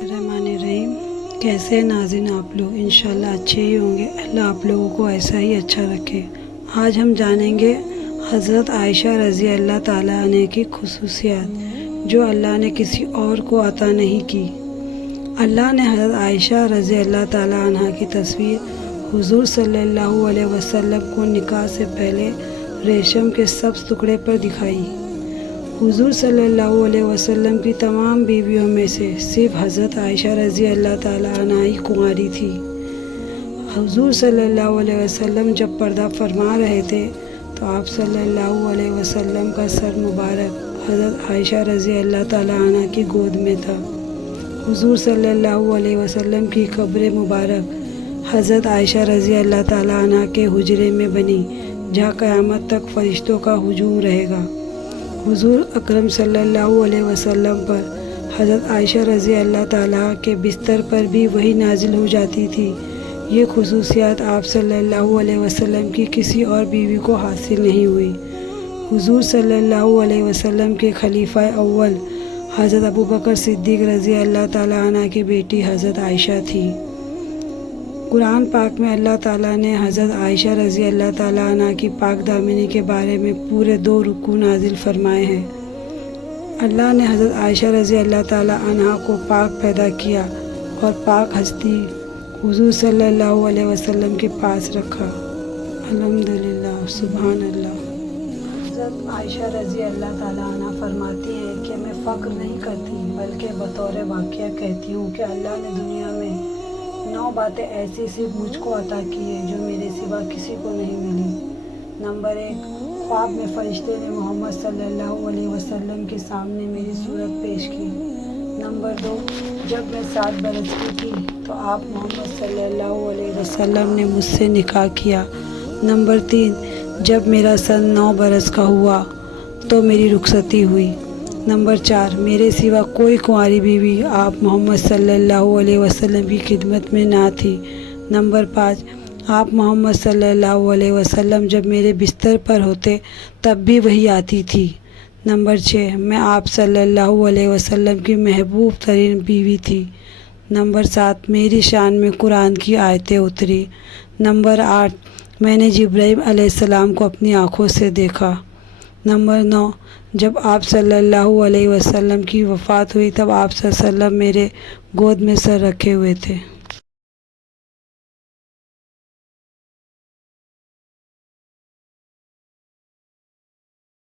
रहीम। कैसे हैं नाज़रीन आप लोग? इंशाल्लाह अच्छे ही होंगे। अल्लाह आप लोगों को ऐसा ही अच्छा रखे। आज हम जानेंगे हज़रत आयशा रज़ी अल्लाह ताला अन्हा की खुसूसियात जो अल्लाह ने किसी और को अता नहीं की। अल्लाह ने हज़रत आयशा रज़ी अल्लाह ताला अन्हा की तस्वीर हुज़ूर सल्लल्लाहु अलैहि वसल्लम को निकाह से पहले रेशम के सब्ज़ टुकड़े पर दिखाई। हुज़ूर सल्लल्लाहु अलैहि वसल्लम की तमाम बीवियों में से सिर्फ हज़रत आयशा रज़ी अल्लाह ताला अन्हा ही कुंवारी थी। हुज़ूर सल्लल्लाहु अलैहि वसल्लम जब पर्दा फरमा रहे थे तो आप सल्लल्लाहु अलैहि वसल्लम का सर मुबारक हज़रत आयशा रज़ी अल्लाह ताला अन्हा की गोद में था। हुज़ूर सल्लल्लाहु अलैहि वसल्लम की कब्र मुबारक हज़रत आयशा रज़ी अल्लाह ताला अन्हा के हुजरे में बनी, जहाँ क़यामत तक फ़रिश्तों का हुजूम रहेगा। हुज़ूर अकरम सल्लल्लाहु अलैहि वसल्लम पर हज़रत आयशा रज़ी अल्लाह ताला के बिस्तर पर भी वही नाजिल हो जाती थी। ये खुसूसियात आप सल्लल्लाहु अलैहि वसल्लम की किसी और बीवी को हासिल नहीं हुई। हुज़ूर सल्लल्लाहु अलैहि वसल्लम के खलीफा अव्वल हज़रत अबू बकर सिद्दीक़ रज़ी अल्लाह ताला अन्हा की बेटी हज़रत आयशा थी। कुरान पाक में अल्लाह ताला ने हज़रत आयशा रज़ी अल्लाह ताला अन्हा की पाक दामिनी के बारे में पूरे 2 रुकू नाजिल फरमाए हैं। अल्लाह ने हज़रत आयशा रज़ी अल्लाह ताला अन्हा को पाक पैदा किया और पाक हस्ती हुज़ूर सल्लल्लाहु अलैहि वसल्लम के पास रखा। अल्हम्दुलिल्लाह, सुभान अल्लाह। हज़रत आयशा रज़ी अल्लाह ताला अन्हा फरमाती हैं कि मैं फ़ख्र नहीं करती बल्कि बतौर वाक़या कहती हूँ कि अल्लाह ने दुनिया में 9 बातें ऐसी सिर्फ मुझको अता की है जो मेरे सिवा किसी को नहीं मिली। नंबर 1, ख्वाब में फ़रिश्ते ने मोहम्मद सल्लल्लाहु अलैहि वसल्लम के सामने मेरी सूरत पेश की। नंबर 2, जब मैं 7 बरस की थी तो आप मोहम्मद सल्लल्लाहु अलैहि वसल्लम ने मुझसे निकाह किया। नंबर 3, जब मेरा सन 9 बरस का हुआ तो मेरी रुखसती हुई। नंबर 4, मेरे सिवा कोई कुंवारी बीवी आप मोहम्मद सल्लल्लाहु अलैहि वसल्लम की खिदमत में ना थी। नंबर 5, आप मोहम्मद सल्लल्लाहु अलैहि वसल्लम जब मेरे बिस्तर पर होते तब भी वही आती थी। नंबर 6, मैं आप सल्लल्लाहु अलैहि वसल्लम की महबूब तरीन बीवी थी। नंबर 7, मेरी शान में कुरान की आयतें उतरी। नंबर 8, मैंने जिब्राइल अलैहिस्सलाम को अपनी आँखों से देखा। नंबर 9, जब आप सल्लल्लाहु अलैहि वसल्लम की वफ़ात हुई तब आप सल्लल्लाहु अलैहि वसल्लम मेरे गोद में सर रखे हुए थे।